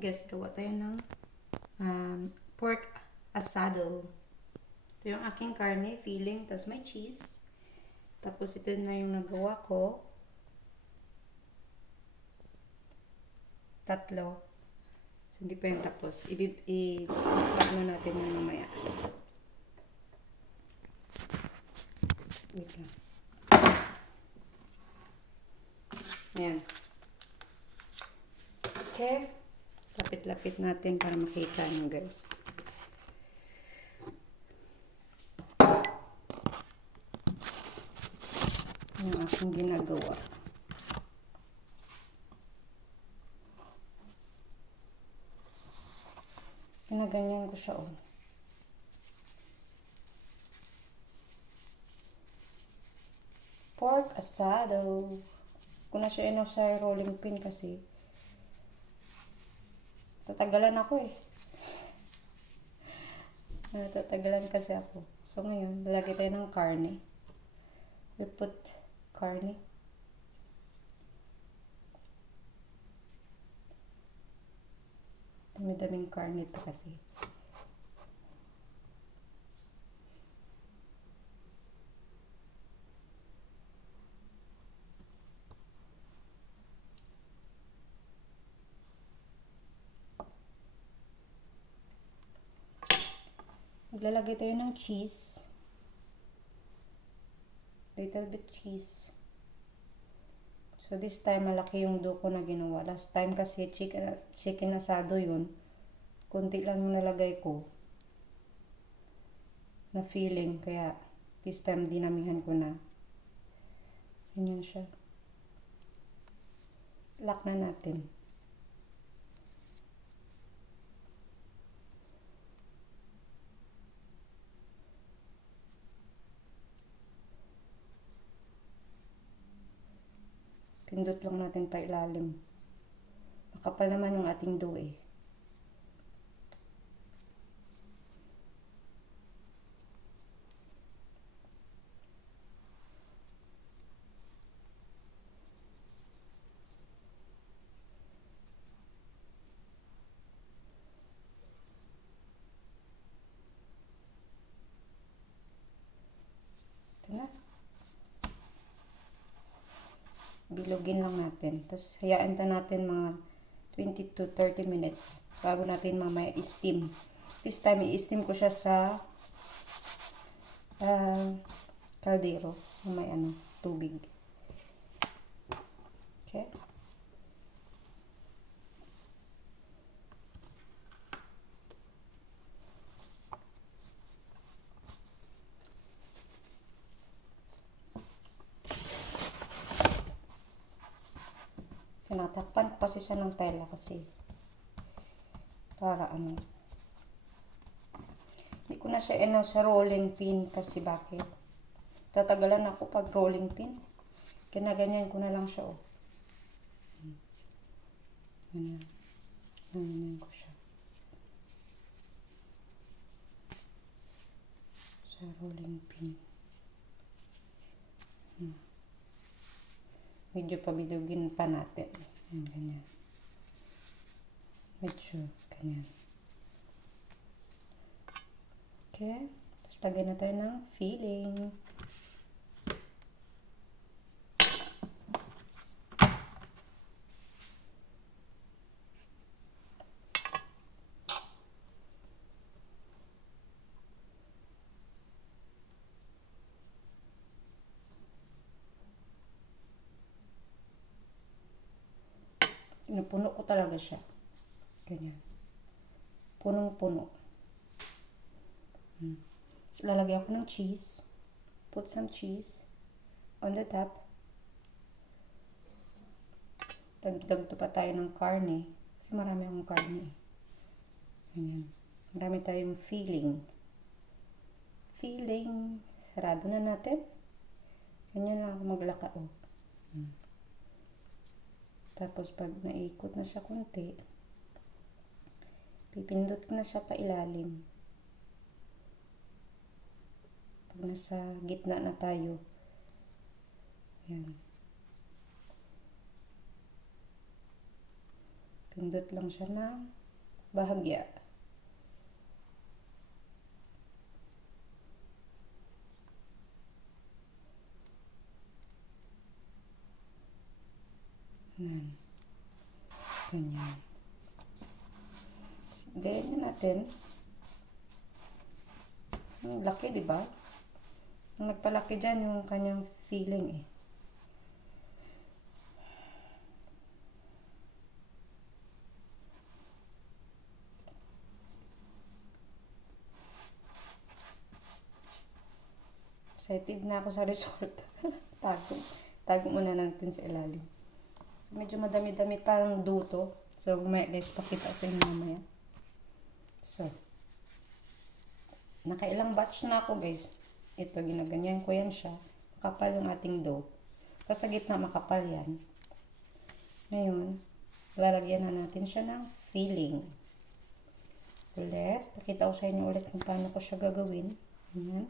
guys, gawa tayo ng pork asado. Ito yung aking karne, filling, tapos may cheese. Tapos ito na yung nagawa ko. Tatlo. So, hindi pa yung tapos. I-pack na natin na mamaya. Wait lang. Ayan. Okay. Lapit-lapit natin para makita nyo, guys. Yung aking ginagawa. Pinaganyan ko siya, oh. Pork asado. Kung na siya sa rolling pin kasi tatagalan ako eh. Tatagalan kasi ako. So ngayon, lalagay tayo ng karne. We put karne. Dami-daming karne ito kasi. Maglalagay tayo ng cheese. Little bit cheese. So this time, malaki yung dough ko na ginawa. Last time kasi chicken asado yun. Kunti lang yung nalagay ko na filling. Kaya this time, dinamihan ko na. Ganyan siya. Lock na natin. Pindot lang natin pa ilalim. Makapal naman yung ating dough eh. Ito na. Bilugin lang natin. Tapos, hayaan natin mga 20 to 30 minutes bago natin mamaya i-steam. This time, i-steam ko siya sa kaldero na may tubig. Okay? Tinatakpan ko kasi siya ng tela kasi para hindi ko na siya sa rolling pin kasi bakit? Tatagalan ako pag rolling pin. Kinaganyan ko na lang siya, oh. Ganyan. Ganyan ko siya. Sa rolling pin. Medyo pabilugin pa natin. Ayan, ganyan. Medyo ganyan. Okay. Tapos lagyan na tayo ng filling. Pinupuno ko talaga siya. Ganyan. Punong-puno. So, lalagyan ko ng cheese. Put some cheese on the top. Dagdag pa tayo ng karne. Kasi marami akong karne. Ganyan. Marami tayong filling. Filling. Sarado na natin. Ganyan lang ako maglaka. Oh. Tapos, pag naikot na siya konti, pipindot ko na siya pa ilalim. Pag nasa gitna na tayo, yan. Pindot lang siya ng bahagya. Yan. Ganyan. Gayan natin. Ang laki, di ba? Ang nagpalaki dyan yung kanyang feeling eh. Excited na ako sa result. Tago muna natin sa ilalim. So, medyo madami-dami parang duto. So, guys, pakita ko sa inyo mamaya. So, nakailang batch na ako, guys. Ito, ginaganyan ko yan siya. Makapal yung ating dough. Tapos sa gitna, makapal yan. Ngayon, lalagyan na natin siya ng filling. Ulit, pakita ko sa inyo ulit kung paano ko siya gagawin. Ayan.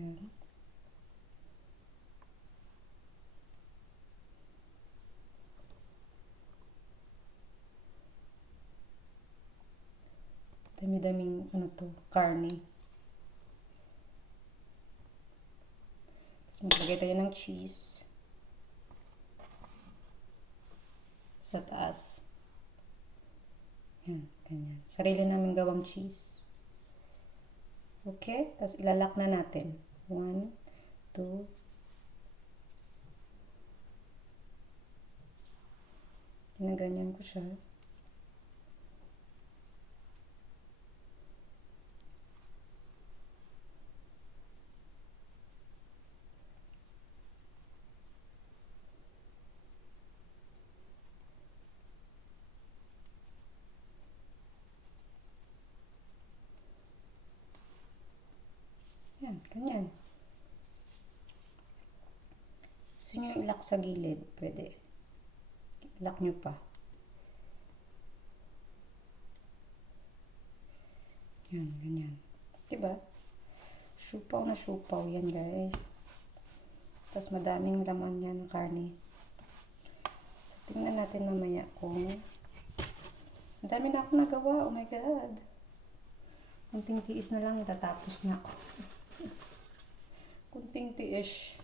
Ayan. Dami-daming karne. Tapos maglagay tayo ng cheese sa taas. Yan, ganyan. Sarili namin gawang cheese. Okay? Tapos ilalak na natin. 1, 2, ginaganyan ko siya. Yan, ganyan. Gusto nyo ilak sa gilid, pwede. Ilak nyo pa. Yan, ganyan. Diba? Siupaw na siupaw yan, guys. Tapos madaming laman yan ng karne. So, tingnan natin mamaya kung madami na akong nagawa. Oh my God. Kunting tiis na lang, itatapos na ako. Kunting tiis.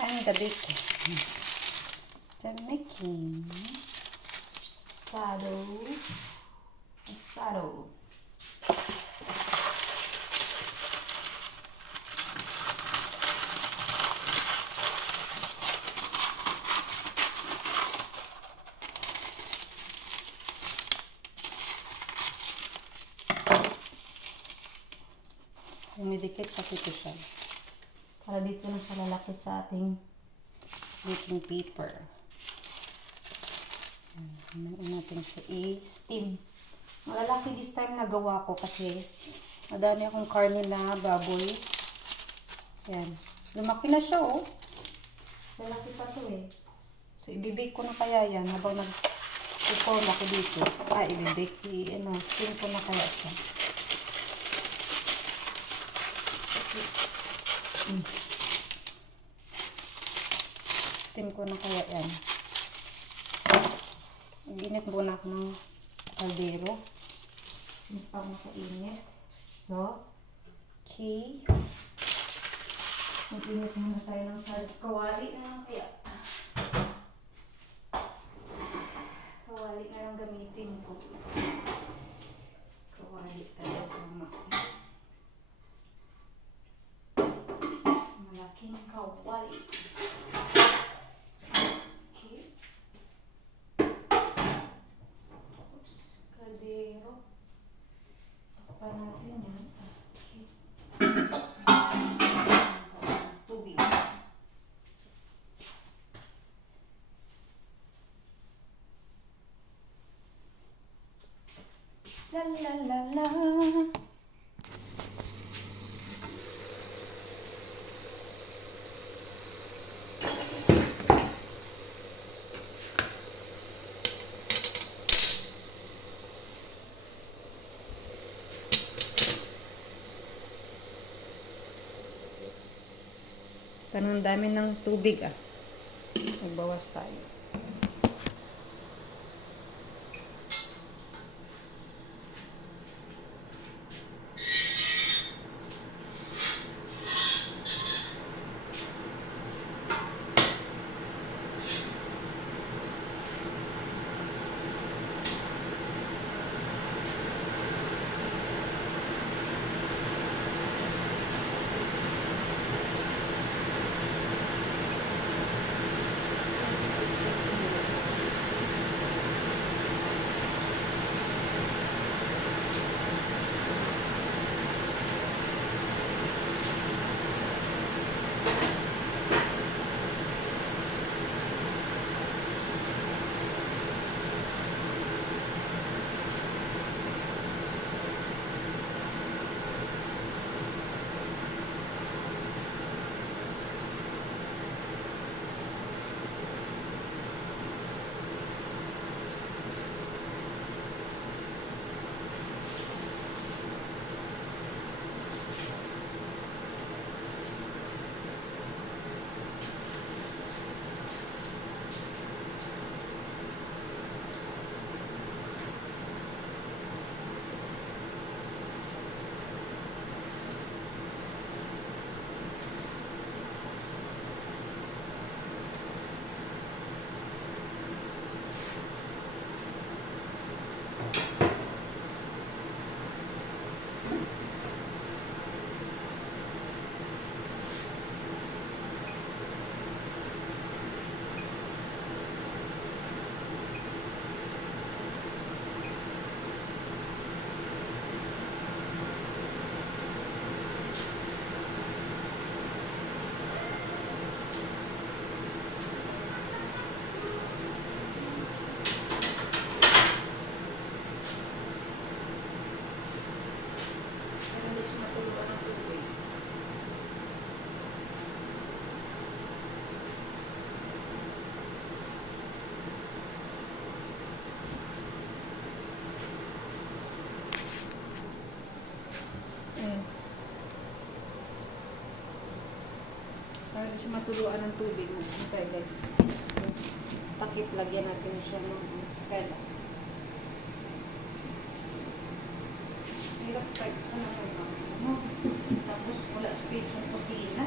I'm the baker. The making. Asado. Dumidikit kasi ito siya. Para dito na siya lalaki sa ating baking paper. Hanain natin siya i-steam. Malalaki this time na gawa ko kasi madami akong karne na baboy. Yan. Lumaki na siya oh. Lalaki pa to eh. So ibibake ko na kaya yan habang nag-form ako dito. Ibibake. Steam ko na kaya siya. Steam ko na kaya yan. Ginit muna ako ng kaldero. Hindi pa makainit. So, okay. Mag-init muna tayo ng kawali na lang kaya. Kawali na lang gamitin ko. Kawali tayo tama. Malaking kawali. Okay. Oops, kaldero. Takpan natin yan. Okay. Tubig. La la la la. Parang dami ng tubig ah. Magbawas tayo. Para di siya matuluan ng tubig. Okay guys. Takip, lagyan natin siya ng tela. Hirap kahit sa naman. Tapos wala space yung kusina.